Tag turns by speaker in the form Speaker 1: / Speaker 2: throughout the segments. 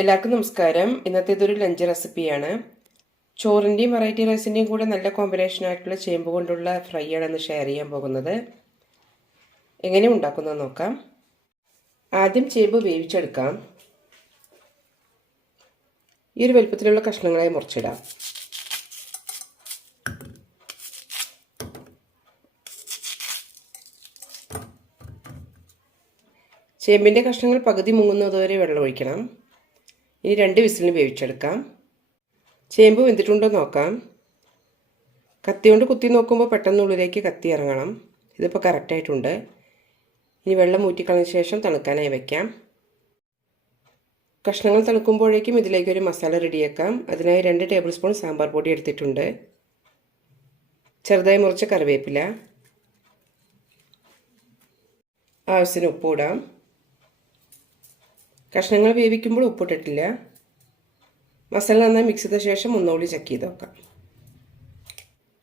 Speaker 1: എല്ലാവർക്കും നമസ്കാരം. ഇന്നത്തെ ഇതൊരു ലഞ്ച് റെസിപ്പിയാണ് ചോറിന്റെയും വെറൈറ്റി റൈസിന്റെയും കൂടെ നല്ല കോമ്പിനേഷൻ ആയിട്ടുള്ള ചേമ്പ് കൊണ്ടുള്ള ഫ്രൈ ആണ് ഇന്ന് ഷെയർ ചെയ്യാൻ പോകുന്നത്. എങ്ങനെ ഉണ്ടാക്കുന്നത് നോക്കാം. ആദ്യം ചേമ്പ് വേവിച്ചെടുക്കാം. ഈ ഒരു വലുപ്പത്തിലുള്ള കഷ്ണങ്ങളായി മുറിച്ചിടാം. ചേമ്പിന്റെ കഷ്ണങ്ങൾ പകുതി മുങ്ങുന്നതുവരെ വെള്ളം ഒഴിക്കണം. ഇനി രണ്ട് വിസിലിന് വേവിച്ചെടുക്കാം. ചേമ്പ് വെന്തിട്ടുണ്ടോ നോക്കാം. കത്തി കൊണ്ട് കുത്തി നോക്കുമ്പോൾ പെട്ടെന്ന് ഉള്ളിലേക്ക് കത്തി ഇറങ്ങണം. ഇതിപ്പോൾ കറക്റ്റായിട്ടുണ്ട് ഇനി വെള്ളം ഊറ്റിക്കളഞ്ഞ ശേഷം തണുക്കാനായി വയ്ക്കാം കഷ്ണങ്ങൾ തണുക്കുമ്പോഴേക്കും ഇതിലേക്ക് ഒരു മസാല റെഡിയാക്കാം. അതിനായി രണ്ട് ടേബിൾ സ്പൂൺ സാമ്പാർ പൊടി എടുത്തിട്ടുണ്ട്. ചെറുതായി മുറിച്ച കറിവേപ്പില. ആവശ്യത്തിന് ഉപ്പ് ഇടാം. കഷ്ണങ്ങൾ വേവിക്കുമ്പോൾ ഉപ്പിട്ടിട്ടില്ല. മസാല നന്നായി മിക്സ് ചെയ്ത ശേഷം ഒന്നുകൂടി ചെക്ക് ചെയ്ത് നോക്കാം.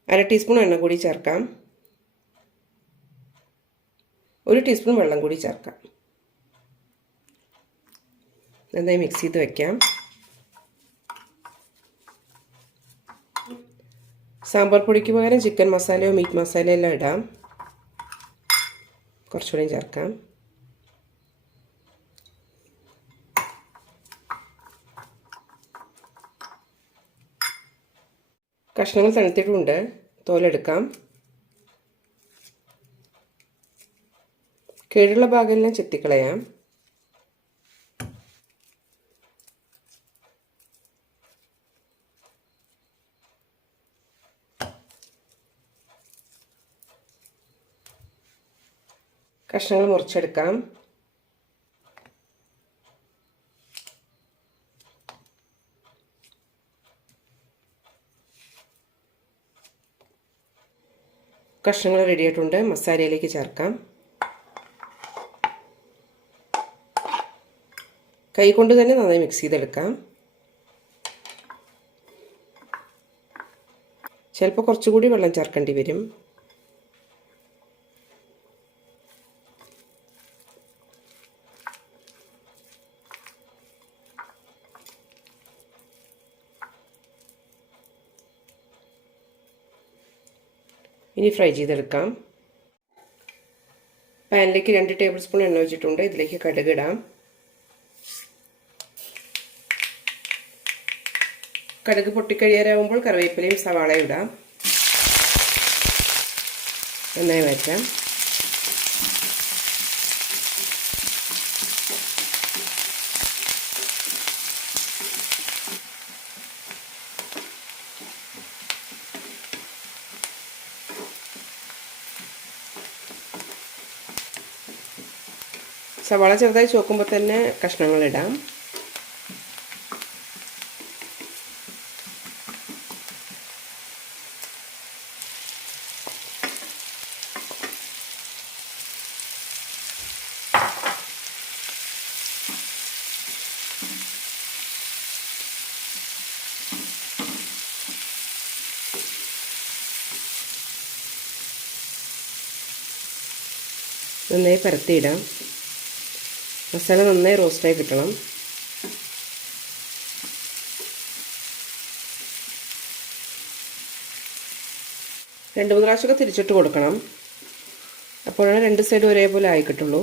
Speaker 1: അര ടീസ്പൂൺ എണ്ണ കൂടി ചേർക്കാം. ഒരു ടീസ്പൂൺ വെള്ളം കൂടി ചേർക്കാം. നന്നായി മിക്സ് ചെയ്ത് വയ്ക്കാം സാമ്പാർ പൊടിക്ക് പകരം ചിക്കൻ മസാലയോ മീറ്റ് മസാലയോ എല്ലാം ഇടാം. കുറച്ചുകൂടി ചേർക്കാം. കഷ്ണങ്ങൾ തണുത്തിട്ടുണ്ട്. തോലെടുക്കാം. കേടുള്ള ഭാഗമെല്ലാം ചെത്തിക്കളയാം. കഷ്ണങ്ങൾ മുറിച്ചെടുക്കാം. കഷ്ണങ്ങൾ റെഡി ആയിട്ടുണ്ട്. മസാലയിലേക്ക് ചേർക്കാം. കൈ കൊണ്ട് തന്നെ നന്നായി മിക്സ് ചെയ്തെടുക്കാം. ചിലപ്പോൾ കുറച്ചുകൂടി വെള്ളം ചേർക്കേണ്ടി വരും. ഇനി ഫ്രൈ ചെയ്തെടുക്കാം. പാനിലേക്ക് രണ്ട് ടേബിൾ സ്പൂൺ എണ്ണ വെച്ചിട്ടുണ്ട് ഇതിലേക്ക് കടുക് ഇടാം. കടുക് പൊട്ടിക്കഴിയാറാവുമ്പോൾ കറിവേപ്പിലയും സവാളയും ഇടാം. നന്നായി വറ്റാം സവാള ചെറുതായി ചോക്കുമ്പോൾ തന്നെ കഷ്ണങ്ങൾ ഇടാം നന്നായി പരത്തിയിടാം. മസാല നന്നായി റോസ്റ്റായി കിട്ടണം. രണ്ട് മൂന്ന് പ്രാവശ്യമൊക്കെ തിരിച്ചിട്ട് കൊടുക്കണം. അപ്പോഴാണ് രണ്ട് സൈഡും ഒരേപോലെ ആയി കിട്ടുള്ളൂ.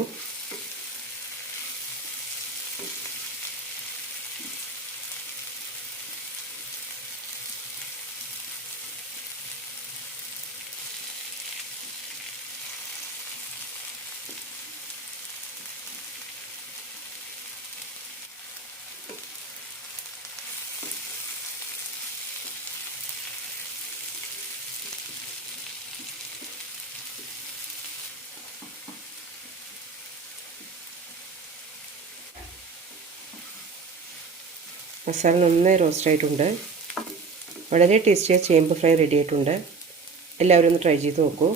Speaker 1: മസാല നന്നായി റോസ്റ്റ് ആയിട്ടുണ്ട്. വളരെ ടേസ്റ്റിയായ ചേമ്പ് ഫ്രൈ റെഡി ആയിട്ടുണ്ട്. എല്ലാവരും ഒന്ന് ട്രൈ ചെയ്ത് നോക്കൂ.